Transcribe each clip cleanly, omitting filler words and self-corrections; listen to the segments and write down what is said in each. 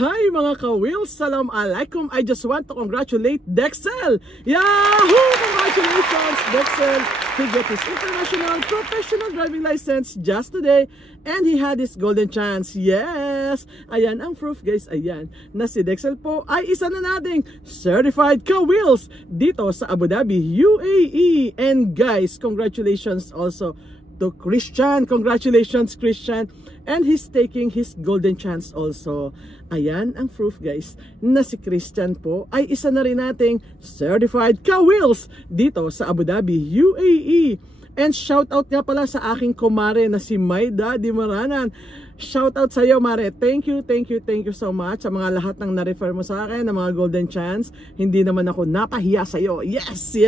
Hi mga ka-wheels! Salam alaikum! I just want to congratulate Dexel! Yahoo! Congratulations Dexel! He got his international professional driving license just today and he had his golden chance. Yes! Ayan ang proof guys, ayan, na si Dexel po ay isa na nating certified ka-wheels dito sa Abu Dhabi, UAE. And guys, congratulations also to Christian. Congratulations Christian! And he's taking his golden chance also. Ayan ang proof guys na si Christian po ay isa na rin nating certified ka-wheels dito sa Abu Dhabi, UAE. And shout out nga pala sa aking kumare na si Maida Dimaranan. Shout out sa iyo Mare. Thank you so much sa mga lahat ng na-refer mo sa akin ng mga golden chance. Hindi naman ako napahiya sa iyo. Yes!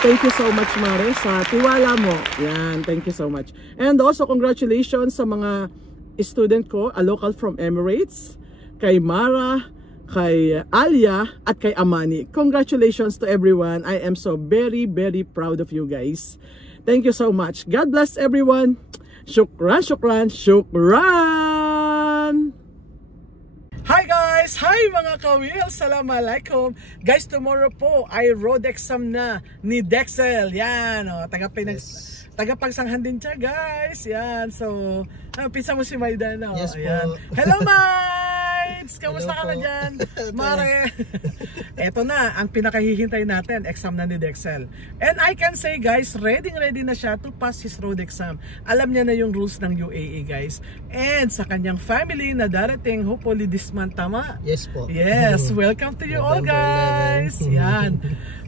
Thank you so much Mare sa tiwala mo. Yan, thank you so much. And also congratulations sa mga student ko, a local from Emirates, kay Mara, kay Alia at kay Amani. Congratulations to everyone. I am so very proud of you guys. Thank you so much. God bless everyone. Shukran. Hi guys! Hi mga ka-wheels! Assalamualaikum! Guys, tomorrow po ay road exam na ni Dexel. Yan, tagapagsanghan din siya guys. Yan, so pisa mo si Maida, no? Yes ayan. Po. Hello mates! Kamusta ka na dyan? Mare! Eto na, ang pinakahihintay natin, exam na ni Dexel. And I can say guys, ready na siya to pass his road exam. Alam niya na yung rules ng UAE guys. And sa kanyang family na darating, hopefully this month, tama? Yes po. Yes, welcome to you all guys. Yan.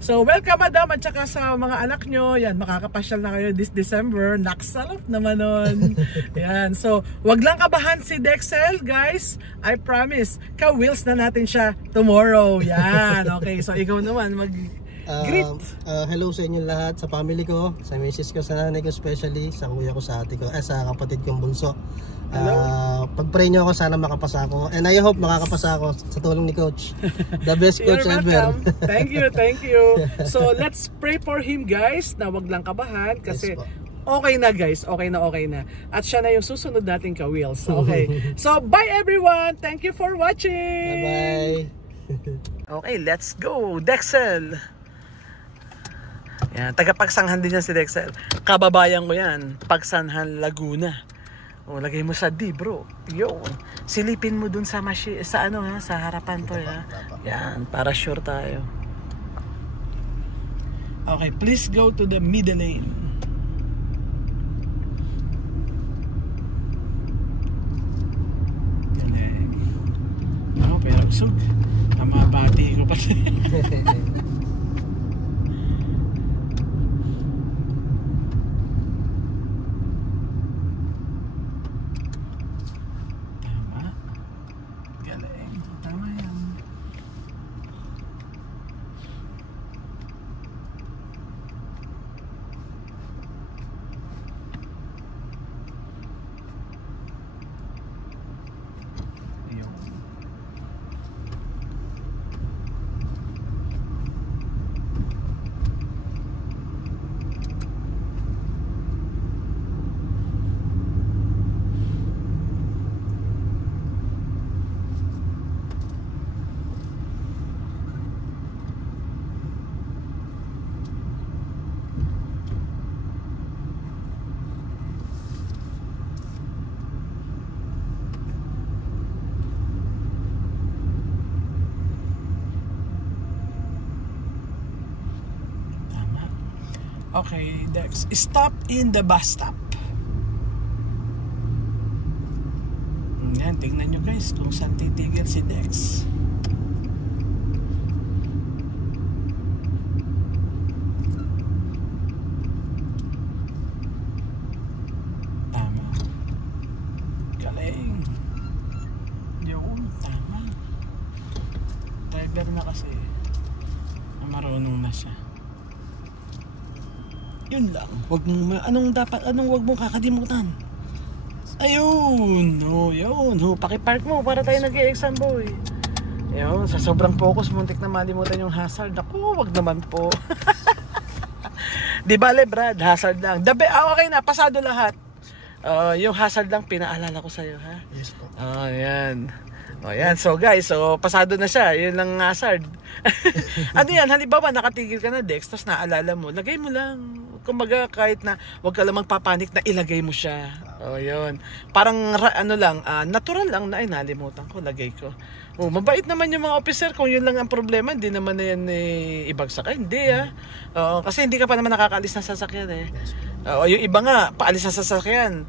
So welcome madam at saka sa mga anak nyo. Yan, makakapasyal na kayo this December. Naksalap naman nun. Yan. So wag lang kabahan si Dexel guys. I promise, ka-wheels na natin siya tomorrow. Yan. Okay, so ikaw naman mag-greet. Hello sa inyo lahat, sa family ko, sa misis ko, sa nanay ko especially, sa kuya ko, sa ate ko, sa kapatid kong bunso. Pag-pray nyo ako, sana makapasa ako. And I hope makakapasa ako sa tulong ni Coach. The best coach ever. Thank you. So let's pray for him guys, na wag lang kabahan kasi yes, okay na guys, okay na. At siya na yung susunod nating ka-wheels. Okay. So bye everyone. Thank you for watching. Bye. Okay, let's go. Dexel. Yan, tagapagsanghan din yan si Dexel. Kababayan ko yan. Pagsanhan Laguna. O, lagay mo sa D, bro. Yo. Silipin mo dun sa sa harapan to, ha. Yan, para sure tayo. Okay, please go to the middle lane. Galing. Pero sug. Mabati ko pa siya. Tama. Galing. Tama yan. Okay, Dex. Stop in the bus stop. Yan, tingnan nyo guys kung saan titigil si Dex. Tama. Galing. Yun, tama. Driver na kasi. Marunong na siya. Yun lang. Wag mo wag mo kakalimutan. Ayun. Yun. Paki-park mo para tayo nag-e-exam boy. Ayun, sa sobrang focus muntik na malimutan yung hazard. Ako, wag naman po. Di bale, Brad, hazard lang. Okay na, pasado lahat. Yung hazard lang pinaalala ko sa'yo, ha? Yes po. Yan. Yan. So guys, pasado na siya. Yun lang hazard. Ano yan? Halimbawa, nakatigil ka na, Dex, tapos naalala mo, lagay mo lang. Kumbaga, kahit na wag ka lang magpapanik na ilagay mo siya. Yun. Parang ano lang, natural lang na nalimutan ko, lagay ko. Mabait naman yung mga officer. Kung yun lang ang problema, hindi naman na yan ibagsak. Hindi kasi hindi ka pa naman nakakaalis ng sasakyan yung iba nga, paalis ng sasakyan.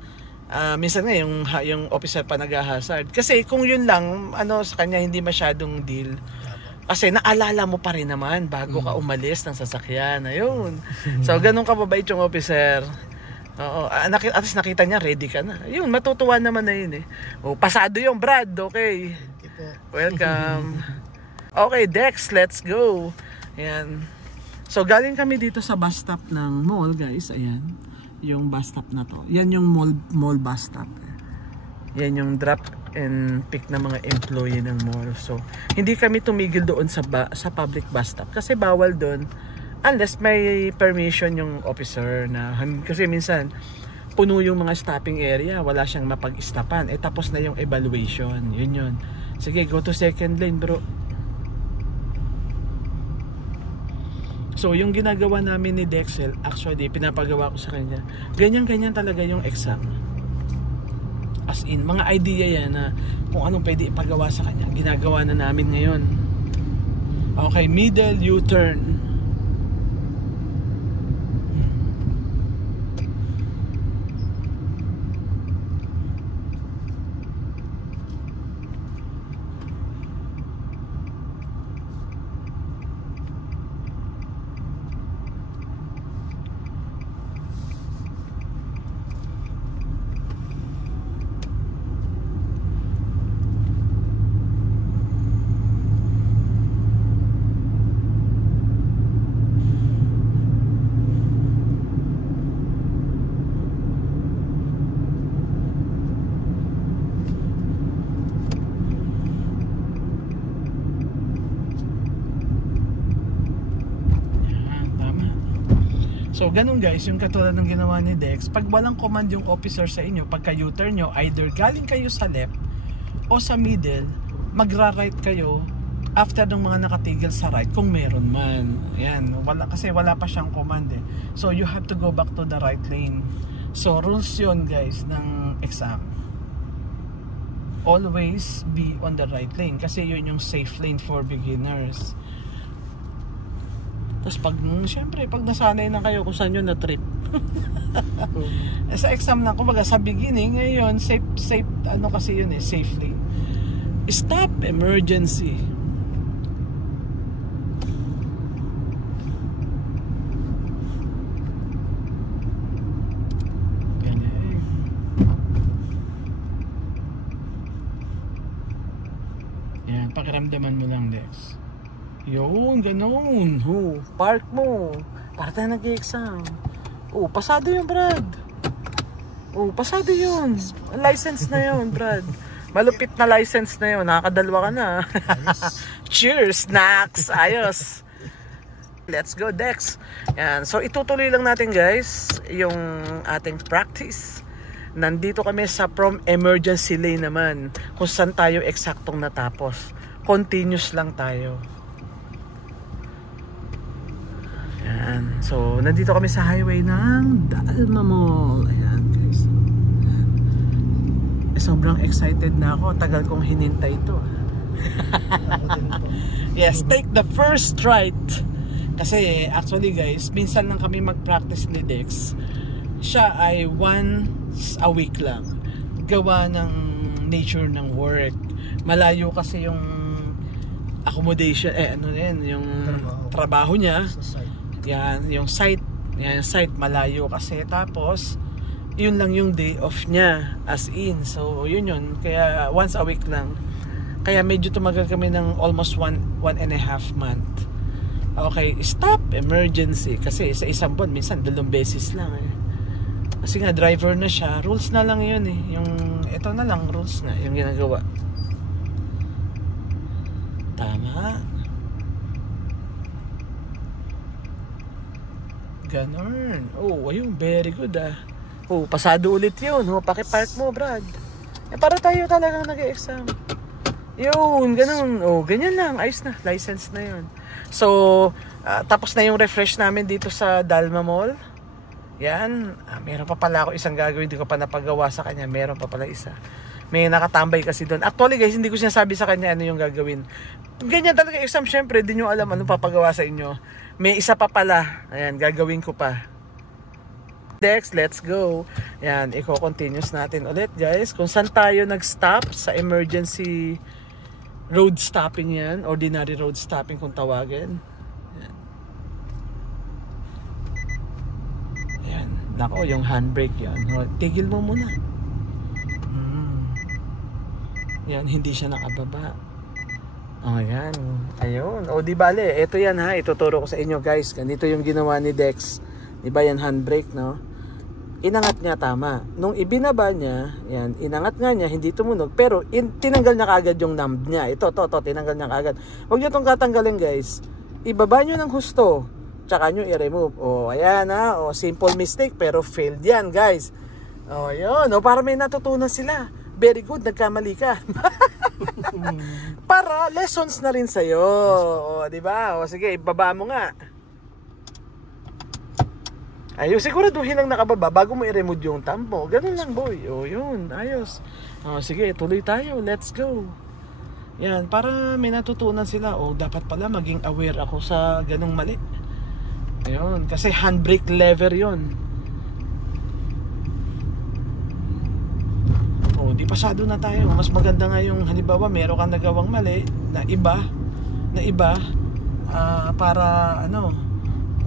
Minsan nga yung officer pa nag-hazard. Kasi kung yun lang, sa kanya hindi masyadong deal. Kasi naalala mo pa rin naman bago ka umalis ng sasakyan. Ayun. So ganun ka mabait yung officer. At least nakita niya ready ka na. Ayun, matutuwa naman na yun pasado yung Brad. Okay. Welcome. Okay, Dex, let's go. Ayan. So galing kami dito sa bus stop ng mall, guys. Ayan. Yung bus stop na to. Yan yung mall bus stop. Yan yung drop and pick ng mga employee ng mall. So hindi kami tumigil doon sa public bus stop kasi bawal doon unless may permission yung officer na, kasi minsan puno yung mga stopping area, wala siyang mapag-stopan. Tapos na yung evaluation. Yun. Sige, go to second lane, bro. So yung ginagawa namin ni Dexel, actually pinapagawa ko sa kanya, ganyan talaga yung exam. As in, mga idea yan na kung anong pwede ipagawa sa kanya, ginagawa na namin ngayon. Okay, middle U-turn. So ganun guys, yung katulad ng ginawa ni Dex, pag walang command yung officer sa inyo, pagka U-turn nyo, either galing kayo sa left o sa middle, magra-right kayo after ng mga nakatigil sa right kung meron man. Ayan, kasi wala pa siyang command So you have to go back to the right lane. So rules yun guys ng exam. Always be on the right lane kasi yun yung safe lane for beginners. Tapos syempre, pag nasanay na kayo kung saan yun na-trip. Sa exam lang, kumbaga sa beginning, ngayon, safe, kasi yun safe lane. Stop emergency. Ganyan. Yan, pakiramdaman mo lang, Dex. Yun, ganun. Park mo. Para tayo nag-exam. Pasado yun, Brad. Pasado yun. License na yun, Brad. Malupit na license na yun. Nakakadalwa ka na. Cheers, snacks. Ayos. Let's go, Dex. Yan. So, itutuloy lang natin, guys, yung ating practice. Nandito kami sa from emergency lane naman. Kung saan tayo eksaktong natapos. Continuous lang tayo. Ayan. So, nandito kami sa highway ng Dalma Mall. Ayan, guys. Ayan. Sobrang excited na ako. Tagal kong hinintay ito. Yes, take the first right. Kasi, actually guys, minsan lang kami mag-practice ni Dex. Siya ay once a week lang. Gawa ng nature ng work. Malayo kasi yung accommodation, yung trabaho niya. Yan, yung site malayo kasi, tapos yun lang yung day off niya as in. So yun, kaya once a week lang. Kaya medyo tumagal kami ng almost 1.5 month. Okay, stop emergency kasi sa isang buwan minsan 2 beses lang kasi nga driver na siya, rules na lang yun yung ito na lang rules na yung ginagawa. Tama. Ganon. Ayun, very good Oh, pasado ulit yun. Oh, pakipark mo, Brad. Eh, para tayo talagang nag-e-exam. Yun, ganun. Oh, ganyan lang. Ayos na. License na yun. So, tapos na yung refresh namin dito sa Dalma Mall. Yan. Meron pa pala ako isang gagawin. Hindi ko pa napagawa sa kanya. Meron pa pala isa. May nakatambay kasi doon. Actually guys, hindi ko sinasabi sa kanya ano yung gagawin. Ganyan talaga exam. Syempre, hindi nyo alam anong papagawa sa inyo. May isa pa pala. Ayan, gagawin ko pa. Next, let's go. Yan, i-continuous natin ulit guys. Kung saan tayo nag-stop sa emergency road stopping yan. Ordinary road stopping kung tawagin. Yan. Yan. Nako, yung handbrake yan. Tigil mo muna. Yan, hindi siya nakababa. Oh, yan. Ayun. O, di bale. Ito yan ha. Ituturo ko sa inyo guys. Ganito yung ginawa ni Dex. Diba yan handbrake, no? Inangat niya tama. Nung ibinaba niya, yan, inangat nga niya, hindi tumunog. Pero tinanggal niya kaagad yung numb niya. Ito, tinanggal niya kaagad. Huwag niyo itong katanggalin guys. Ibaba niyo ng husto. Tsaka niyo i-remove. O, ayan ha. O, simple mistake pero failed yan guys. O, yun. O, para may natutunan sila. Very good, nagkamali ka. Para lessons na rin sa'yo. O, diba? O, sige, ibaba mo nga. Ayos, siguraduhin lang nakababa bago mo i-remove yung thumb mo. Ganun lang boy. O yun, ayos. O, sige, tuloy tayo. Let's go. Yan, para may natutunan sila. O, dapat pala maging aware ako sa ganung mali. Ayun, kasi handbrake lever yun. O, di pasado na tayo. Mas maganda nga yung halimbawa, meron kang nagawang mali na iba para ano,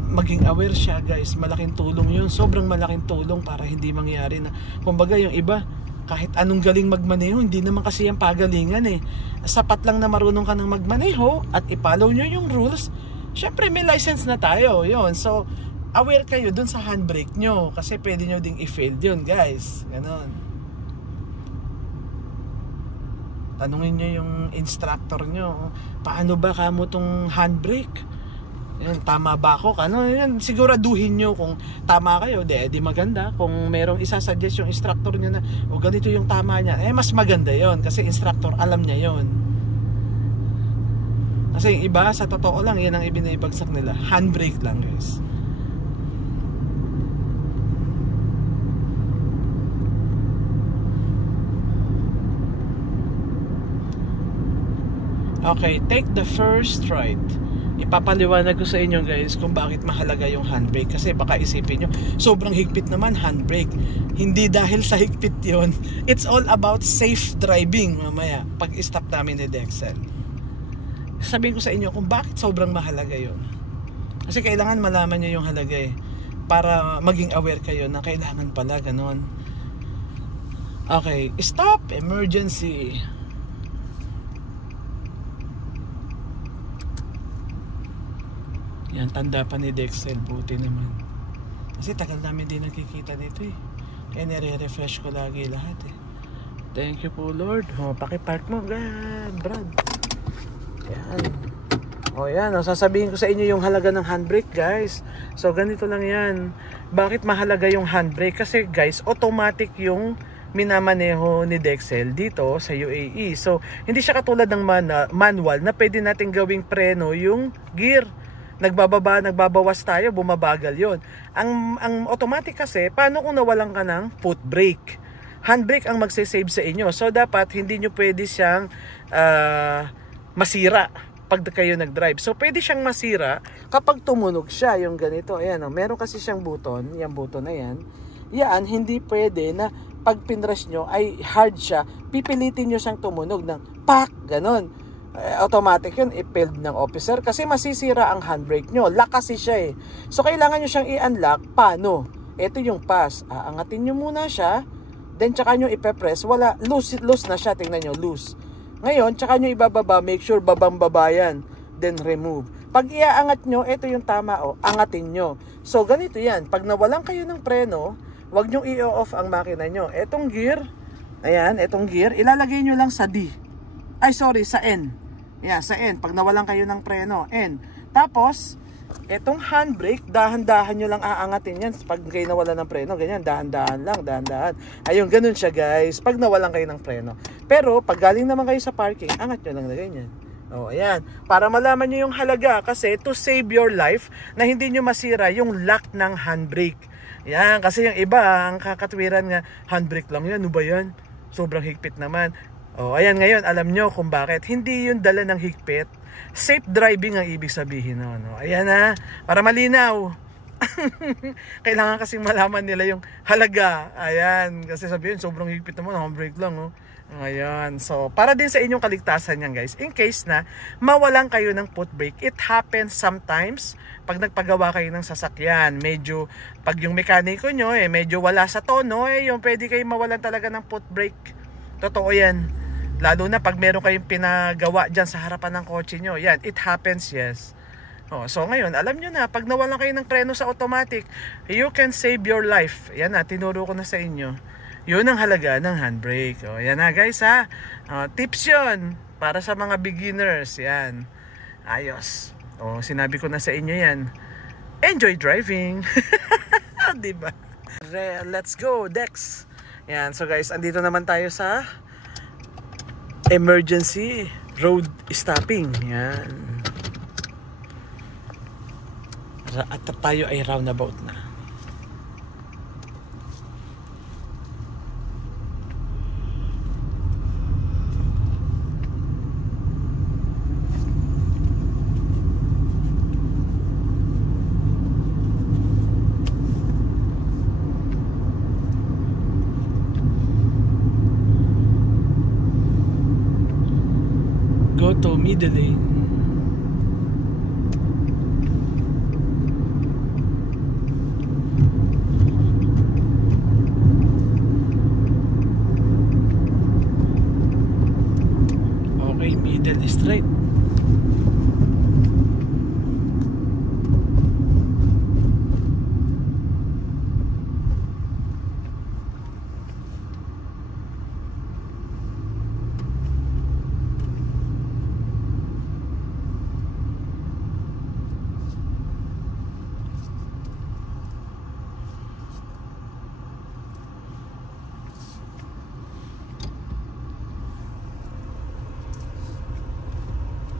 maging aware siya guys. Malaking tulong yun, sobrang malaking tulong para hindi mangyari na kumbaga yung iba kahit anong galing magmaneho, hindi naman kasi yung pagalingan eh. Sapat lang na marunong ka ng magmaneho at i-follow nyo yung rules. Syempre may license na tayo yun. So aware kayo dun sa handbrake nyo kasi pwede nyo ding i-fail yun guys. Ganon. Tanungin nyo yung instructor nyo, paano ba kamo tong handbrake? Yan, tama ba ako? Ano, yan, siguraduhin nyo kung tama kayo, di maganda. Kung merong isasuggest yung instructor nyo na o ganito yung tama niya, mas maganda yon kasi instructor alam niya yon. Kasi yung iba, sa totoo lang, yan ang ibinibagsak nila. Handbrake lang guys. Okay, take the first right. Ipapaliwanag ko sa inyo guys kung bakit mahalaga yung handbrake. Kasi baka isipin nyo, sobrang higpit naman handbrake. Hindi dahil sa higpit yon. It's all about safe driving mamaya pag stop namin ni Dexel. Sabihin ko sa inyo kung bakit sobrang mahalaga yon. Kasi kailangan malaman nyo yung halaga eh, para maging aware kayo na kailangan pala ganon. Okay, stop, emergency. Yan, tanda pa ni Dexel, buti naman. Kasi tagal namin din nakikita nito eh. Kaya nire-refresh ko lagi lahat eh. Thank you po Lord. O, pakipark mo, Brad. Yan. O yan, sasabihin ko sa inyo yung halaga ng handbrake guys. So ganito lang yan. Bakit mahalaga yung handbrake? Kasi guys, automatic yung minamaneho ni Dexel dito sa UAE. So hindi siya katulad ng manual na pwede natin gawing preno yung gear. Nagbabawas tayo, bumabagal yon. Ang automatic kasi, paano kung nawalan ka ng foot brake? Handbrake ang magsasave sa inyo. So dapat hindi nyo pwede siyang masira pag kayo nag-drive. So pwede siyang masira kapag tumunog siya, yung ganito. Ayan, meron kasi siyang button, yung button na yan. Yan, hindi pwede na pag pinrush nyo ay hard siya, pipilitin nyo siyang tumunog ng pak, ganon. Automatic yun, i-failed ng officer kasi masisira ang handbrake nyo. Lock kasi siya eh. So kailangan nyo siyang i-unlock. Paano? Ito yung pass. Aangatin nyo muna siya, then tsaka nyo ipe-press. Wala, loose na siya. Tingnan nyo, loose. Ngayon, tsaka nyo ibababa, make sure babang-baba yan. Then remove. Pag iaangat nyo, ito yung tama, angatin nyo. So ganito yan. Pag nawalan kayo ng preno, wag nyo i-off ang makina nyo. Etong gear, ayan, etong gear, ilalagay nyo lang sa D. Ay, sorry, sa N. Yeah, sa N. Pag nawalan kayo ng preno, N. Tapos, Etong handbrake, dahan-dahan nyo lang aangatin yan. Pag kayo nawala ng preno, ganyan, dahan-dahan lang, dahan-dahan. Ayun, ganun siya guys, pag nawalan kayo ng preno. Pero, pag galing naman kayo sa parking, angat nyo lang na ganyan. O, ayan. Para malaman nyo yung halaga, kasi to save your life, na hindi nyo masira yung lock ng handbrake. Yan, kasi yung iba, ang kakatwiran nga, handbrake lang yan, ano ba yan? Sobrang higpit naman. O, ayan ngayon, alam nyo kung bakit. Hindi yung dala ng higpit. Safe driving ang ibig sabihin no? Ayan na, para malinaw. Kailangan kasing malaman nila yung halaga. Ayan, kasi sabihin sobrang higpit naman, handbrake lang oh. Ayan, so para din sa inyong kaligtasan yan guys, in case na mawalan kayo ng foot brake. It happens sometimes pag nagpagawa kayo ng sasakyan, medyo pag yung mekaniko nyo medyo wala sa tono yung pwede kayo mawalan talaga ng foot brake. Totoo yan. Lalo na pag meron kayong pinagawa dyan sa harapan ng kotse nyo. Yan, it happens, yes. So ngayon, alam nyo na, pag nawalan kayo ng preno sa automatic, you can save your life. Yan na, tinuro ko na sa inyo. Yun ang halaga ng handbrake. Yan na guys ha. Tips yun para sa mga beginners. Yan. Ayos. Sinabi ko na sa inyo yan. Enjoy driving. Diba? Let's go, Dex. Yan, so guys, andito naman tayo sa emergency road stopping. Yan. At tayo ay roundabout na. Go to middle lane. Okay, middle straight.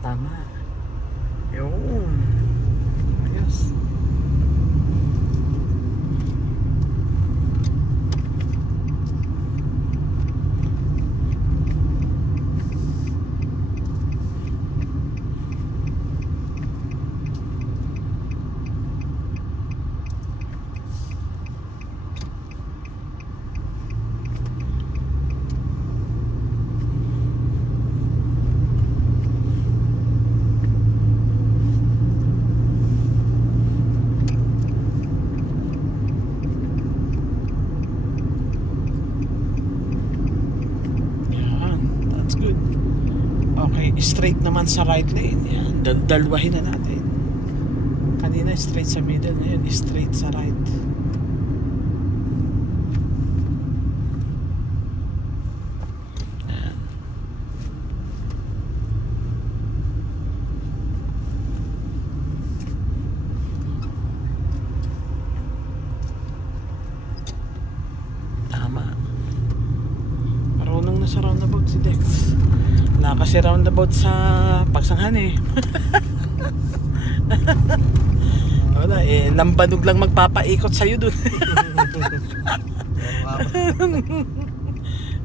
Tama. Yun. Ayos. Okay, straight naman sa right lane. Yan, dalwahin na natin. Kanina straight sa middle, ngayon straight sa right. Yan. Tama. Marunong na sa roundabout si Dex. Kasi roundabout sa Pagsanghan wala lambanog lang magpapaikot sa'yo dun.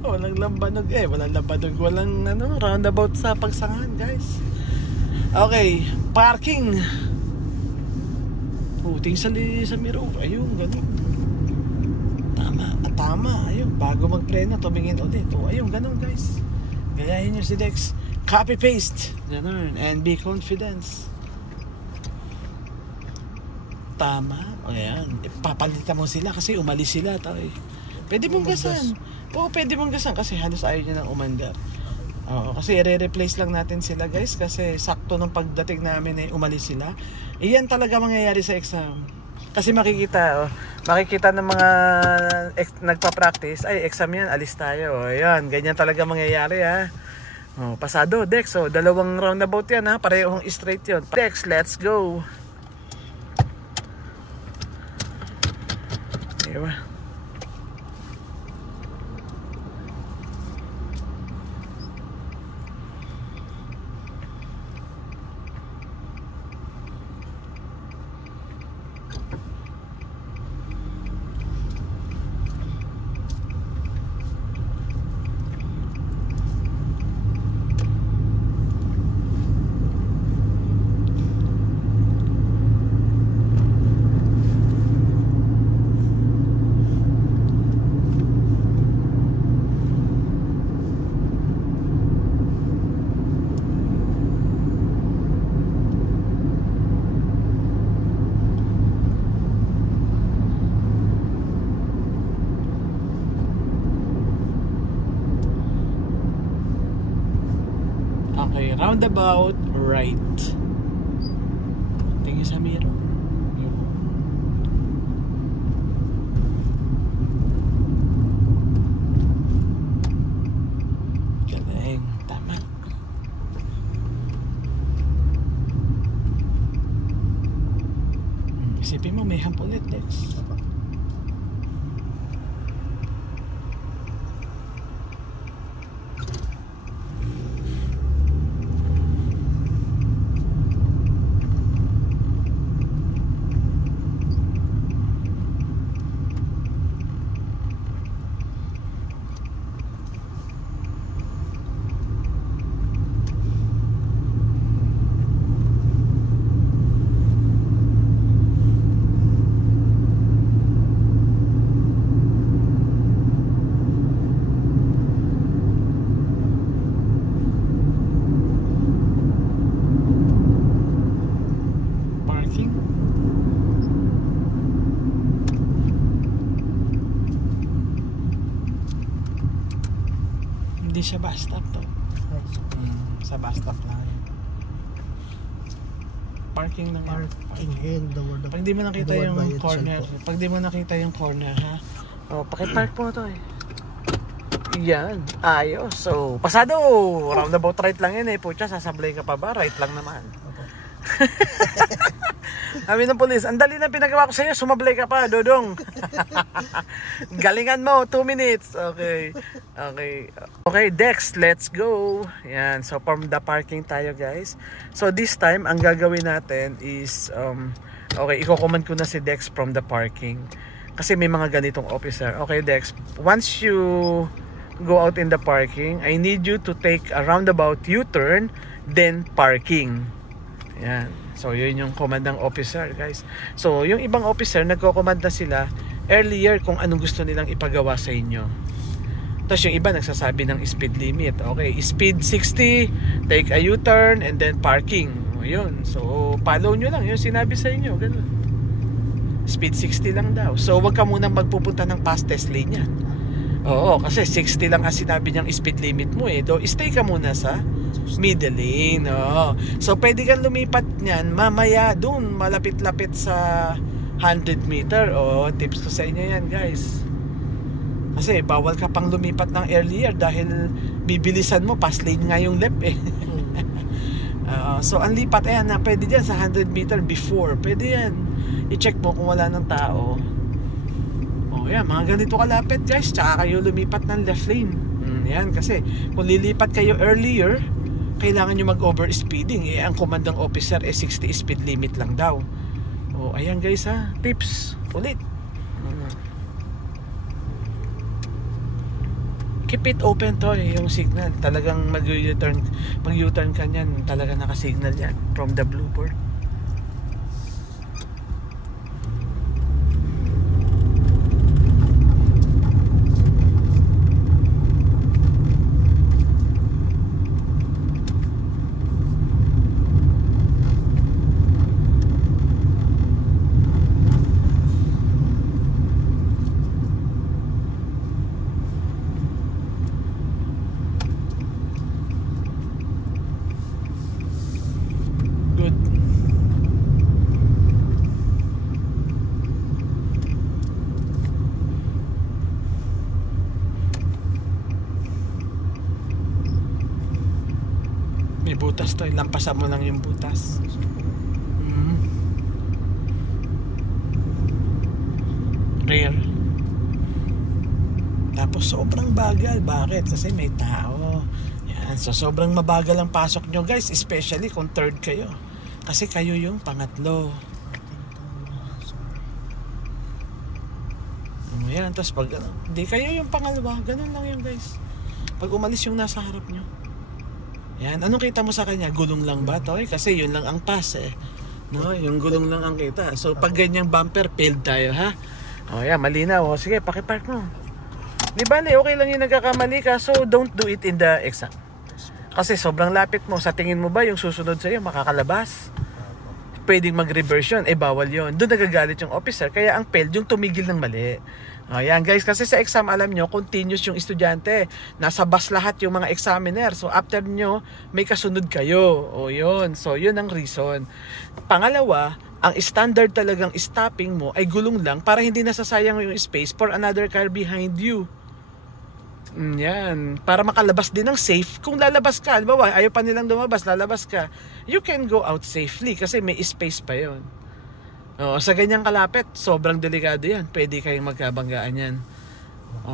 Walang lambanog walang lambanog, walang roundabout sa Pagsanghan guys. Okay, parking. Puting sa mirror. Ayun, ganun. Tama, ayun, bago magpreno tumingin ulit. Ayun, ganun guys. Gayahin nyo si Dex. Copy paste. Ganun. And be confident. Tama. Ayan. Papalitan mo sila kasi umalis sila. Pwede mong gasan. Pwede mong gasan kasi halos ayaw nyo nang umandar. Kasi i-replace lang natin sila guys. Kasi sakto nung pagdating namin umalis sila. Iyan talaga mangyayari sa exam. Kasi makikita ng mga nagpa-practice, ay exam yan, alis tayo. Ayan, ganyan talaga mangyayari ha. Pasado, Dex. Dalawang roundabout yan ha, parehong straight yun. Dex, let's go. Diba? Okay, roundabout right. Tingin sa mirror. Galing, tama. Isipin mo, may hump ulit, Dex. Hindi siya bus stop to. Sa bus stop lang. Parking lang. Parking in the world of... Pag di mo nakita yung corner, pag di mo nakita yung corner, ha? O, pakipark po to eh. Yan, ayos. So, pasado! Roundabout right lang yan eh. Pucha, sasablay ka pa ba? Right lang naman. Sabi ng police, ang dali na pinagawa ko sa'yo, sumablay ka pa, Dodong. Galingan mo, 2 minutes. Okay. Okay, Dex, let's go. Yan, so from the parking tayo, guys. So this time, ang gagawin natin is, okay, i-command ko na si Dex from the parking. Kasi may mga ganitong officer. Okay, Dex, once you go out in the parking, I need you to take a roundabout U-turn, then parking. Yan. So, yun yung commandang officer, guys. So, yung ibang officer, nagko-command na sila earlier kung anong gusto nilang ipagawa sa inyo. Tapos yung iba, nagsasabi ng speed limit. Okay, speed 60, take a U-turn, and then parking. O, yun. So, follow nyo lang yung sinabi sa inyo. Ganun. Speed 60 lang daw. So, wag ka munang magpupunta ng fastest lane yan. Oo, kasi 60 lang ang sinabi niyang speed limit mo eh. Do, stay ka muna sa middle lane. Oo. So pwede kang lumipat niyan mamaya dun malapit-lapit sa 100 meter. Tips ko sa inyo yan, guys. Kasi bawal ka pang lumipat ng earlier dahil bibilisan mo, fast lane nga yung left eh. So ang lipat ayan na pwede dyan sa 100 meter before. Pwede yan. I-check mo kung wala ng tao. Yan, mga ganito kalapit, guys. Tsaka kayo lumipat ng left lane. Yan, kasi kung lilipat kayo earlier, kailangan nyo mag-over speeding. Ang commandang officer 60 speed limit lang daw. Ayan, guys, ha. Tips. Ulit. Keep it open to yung signal. Talagang mag-U-turn ka nyan. Talagang nakasignal yan from the blueboard. Butas to, lampasan mo lang yung butas. Rear. Tapos sobrang bagal. Bakit? Kasi may tao. Yan. So sobrang mabagal ang pasok nyo guys, especially kung third kayo. Kasi kayo yung pangatlo. Yan. Tapos pag hindi kayo yung pangalawa, ganun lang yun guys. Pag umalis yung nasa harap nyo. Yan. Anong kita mo sa kanya? Gulong lang ba to? Kasi yun lang ang pass eh. No, yung gulong lang ang kita. So pag ganyang bumper, failed tayo ha. O yan, malinaw. O, sige, pakipark mo. Di ba, okay lang yung nagkakamali ka, so don't do it in the exam. Kasi sobrang lapit mo. Sa tingin mo ba yung susunod sa'yo makakalabas? Pwedeng mag-reverse yun. Bawal yun. Doon nagagalit yung officer. Kaya ang failed yung tumigil ng mali. Ayan guys, kasi sa exam alam nyo, continuous yung estudyante. Nasa bus lahat yung mga examiner. So after nyo, may kasunod kayo. O yun. So yun ang reason. Pangalawa, ang standard talagang stopping mo ay gulong lang para hindi nasasayang yung space for another car behind you. Yan. Para makalabas din ng safe. Kung lalabas ka, halimbawa, ayaw pa nilang lumabas, lalabas ka, you can go out safely kasi may space pa yon. Sa ganyang kalapit, sobrang delikado yan. Pwede kayong magkabanggaan yan.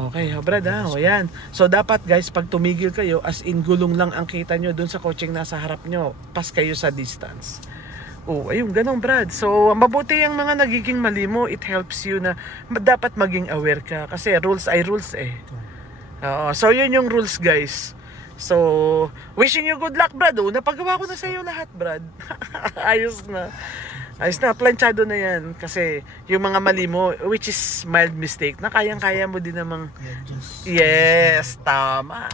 Okay, brad ha. O yan. So dapat guys, pag tumigil kayo, as in gulong lang ang kita nyo dun sa coaching nasa harap nyo, pas kayo sa distance. Ayun, ganun brad. So mabuti yung mga nagiging mali mo. It helps you na dapat maging aware ka. Kasi rules ay rules eh. So yun yung rules guys. So wishing you good luck brad. Napagawa ko na sa iyo lahat brad. Ayos na. Ayos na, planchado na yan. Kasi yung mga mali mo, which is mild mistake, na kayang-kaya mo din namang... Yes, tama.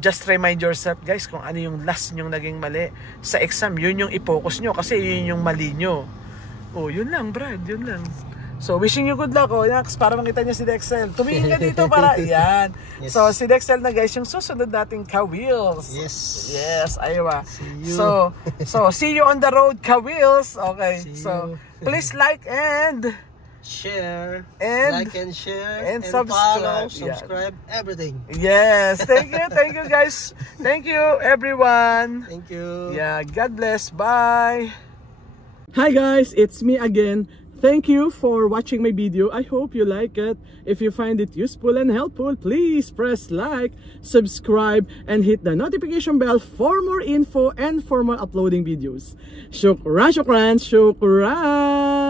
Just remind yourself guys kung ano yung last nyong naging mali sa exam. Yun yung i-focus nyo kasi yun yung mali nyo. Yun lang brad, yun lang. So wishing you good luck para makita niyo si Dexel. Tumingin ka dito para yan. Yes. So si Dexel na guys yung susunod nating ka-wheels. Yes, aywa. So see you on the road ka-wheels. Okay. So please like and share and like and share and subscribe. Subscribe everything. Yes, thank you guys. Thank you everyone. Thank you. Yeah, God bless. Bye. Hi guys, it's me again. Thank you for watching my video. I hope you like it. If you find it useful and helpful, please press like, subscribe, and hit the notification bell for more info and for more uploading videos. Shukran, shukran, shukran!